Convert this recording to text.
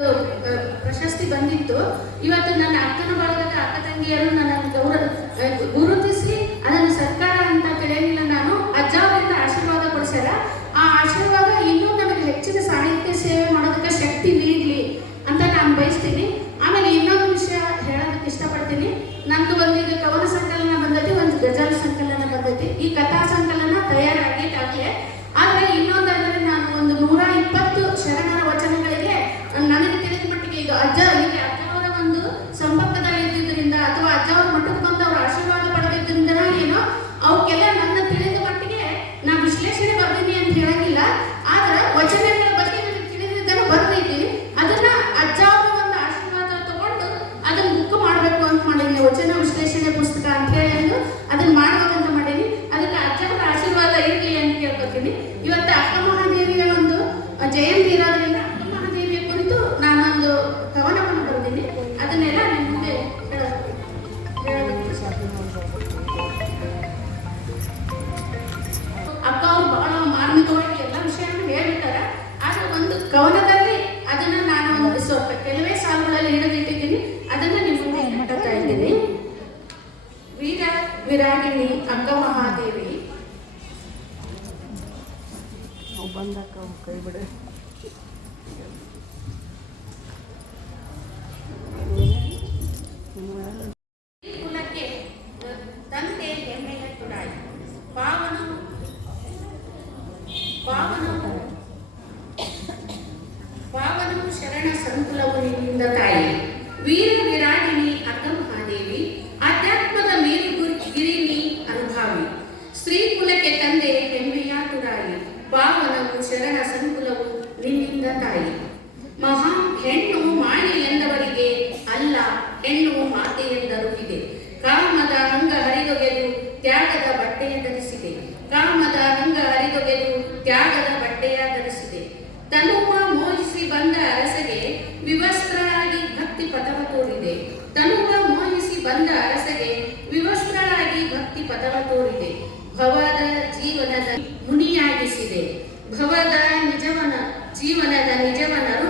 ಪ್ರಶಸ್ತಿ ಬಂದಿತ್ತು. ಇವತ್ತು ನನ್ನ ಅಕ್ಕನ ಬಳಗದ ಅಕ್ಕ ತಂಗಿಯರು ನನ್ನ ಗುರುತಿಸಿ ಅದನ್ನು ಸರ್ಕಾರ ಅಂತ ತಿಳಿಯಲಿಲ್ಲ. ನಾನು ಅಜ್ಜ ಅವರಿಂದ ಆಶೀರ್ವಾದ ಕೊಡಿಸ್ಯಾರ. ಆ ಆಶೀರ್ವಾದ ಇನ್ನೂ ನನಗೆ ಹೆಚ್ಚಿನ ಸಾಹಿತ್ಯ ಸೇವೆ ಮಾಡೋದಕ್ಕೆ ಶಕ್ತಿ ನೀಡಲಿ ಅಂತ ನಾನು ಬಯಸ್ತೀನಿ. ಆಮೇಲೆ ಇನ್ನೊಂದು ವಿಷಯ ಹೇಳೋದಕ್ಕೆ ಇಷ್ಟಪಡ್ತೀನಿ. ನಂದು ಒಂದೀಗ ಕವನ ಸಂಕಲನ ಬಂದೈತಿ, ಒಂದು ಗಜಲ್ ಸಂಕಲನ ಬಂದೈತಿ. ಈ ಕಥಾ ಸಂಕಲನ ತಯಾರಾಗಲಿ. ಆದರೆ ಇನ್ನೊಂದಂದ್ರೆ ನಾನು ಒಂದು 120 ಶರಣರ ವಚನಗಳಿಗೆ ನನಗೆ ತಿಳಿದ ಮಟ್ಟಿಗೆ ಇದು ಅಜ್ಜವರ ಒಂದು ಸಂಪರ್ಕದಲ್ಲಿ ಇದ್ದಿದ್ದರಿಂದ ಅಥವಾ ಅಜ್ಜವ್ರ ಮಟ್ಟಕ್ಕೆ ಬಂದು ಅವ್ರ ಆಶೀರ್ವಾದ ಪಡೆದಿದ್ದರಿಂದ ಏನೋ ಅವಕ್ಕೆಲ್ಲ ನನ್ನ ತಿಳಿದ ಮಟ್ಟಿಗೆ ನಾ ವಿಶ್ಲೇಷಣೆ ಬರ್ತೀನಿ ಅಂತ ಹೇಳಂಗಿಲ್ಲ. ಆದ್ರೆ ವಚನಗಳ ಬಗ್ಗೆ ನನಗೆ ತಿಳಿದಿದ್ದನ್ನು ಬರ್ದಿದ್ದೀನಿ. ಅದನ್ನ ಅಜ್ಜವ್ರ ಒಂದು ಆಶೀರ್ವಾದ ತಗೊಂಡು ಅದನ್ನ ಬುಕ್ ಮಾಡಬೇಕು ಅಂತ ಮಾಡೀನಿ. ವಚನ ವಿಶ್ಲೇಷಣೆ ಪುಸ್ತಕ ಅಂತ ಹೇಳಿ ಅದನ್ನ ಮಾಡ್ಬೇಕಂತ ಮಾಡೀನಿ. ಅದಕ್ಕೆ ಅಜ್ಜವ್ರ ಆಶೀರ್ವಾದ ಇರಲಿ ಅಂತ ಕೇಳ್ಕೊತೀನಿ. ಇವತ್ತು ಅಕ್ಕ ಮಹಾದೇವಿಯ ಒಂದು ಜಯಂತಿ ಇರೋದ್ರಿಂದ ಅಕ್ಕ ಮಹಾದೇವಿಯ ಕುರಿತು ನಾನೊಂದು ಕವನವನ್ನು ಬರೆದಿನಿ. ಅದನ್ನೆಲ್ಲ ನಿಮ್ಮ ಮುಂದೆ ಅಕ್ಕ ಅವರು ಬಹಳ ಮಾರ್ಮಿಕವಾಗಿ ಎಲ್ಲ ವಿಷಯವನ್ನು ಹೇಳ್ಬಿಟ್ಟಾರ. ಆದ್ರೆ ಒಂದು ಕವನದಲ್ಲಿ ಅದನ್ನ ನಾನು ಒಂದು ಸ್ವಲ್ಪ ಕೆಲವೇ ಸಾಲುಗಳಲ್ಲಿ ಹಿಡಿದಿಟ್ಟಿದ್ದೀನಿ. ಅದನ್ನ ನಿಮ್ಮ ಮುಂದೆ ಹೇಳ್ತಾ ಇದ್ದೀನಿ. ವೀರ ವಿರಾಗಿಣಿ ಅಕ್ಕ ಮಹಾದೇವಿ ಬಂದಕ್ಕ ಕೈ ಬಿಡ ಕುಲಕ್ಕೆ ತಂದೆ ಹೆಮ್ಮೆಯ ತುರಾಯಿ ಪಾವನವು ಶರಣ ಸಂಕುಲವು ನಿನ್ನಿಂದ ತಾಯಿ. ವೀರ ವಿರಾಗಿಣಿ ಅಕ್ಕ ಮಹಾದೇವಿ ಆಧ್ಯಾತ್ಮದ ಮೇಲುಗಿರಿನಿ ಅನುಭಾವಿ. ಸ್ತ್ರೀ ಕುಲಕ್ಕೆ ತಂದೆ ಹೆಮ್ಮೆಯ ತುರಾಯಿ ಪಾವನವು ಶರಣ ಸಂಕುಲವು ನಿನ್ನಿಂದ ತಾಯಿ. ಮಹಾ ಹೆಣ್ಣು ಮಾಯೆ ಎಂದವರಿಗೆ ಅಲ್ಲ, ಹೆಣ್ಣು ಮಾತೆ ಎಂದರು ಇದೆ. ಕಾಮದ ಅಂಗ ಹರಿದೊಗೆದು ತ್ಯಾಗದ ಬಟ್ಟೆಯ ಧರಿಸಿದೆ. ಕಾಮದ ಅಂಗ ಹರಿದೊಗೆದು ತ್ಯಾಗದ ಬಟ್ಟೆಯ ಧರಿಸಿದೆ. ತನುವ ಮೋಹಿಸಿ ಬಂದ ಅರಸಗೆ ವಿವಸ್ತ್ರಳಾಗಿ ಭಕ್ತಿ ಪಥವ ತೋರಿದೆ. ತನುವ ಮೋಹಿಸಿ ಬಂದ ಅರಸಗೆ ವಿವಸ್ತ್ರಳಾಗಿ ಭಕ್ತಿ ಪಥವ ತೋರಿದೆ. ಭವದ ಜೀವನದ ಮುನಿಯಾಗಿಸಿದೆ. ಭವದ ಜೀವನದ ನಿಜವನರು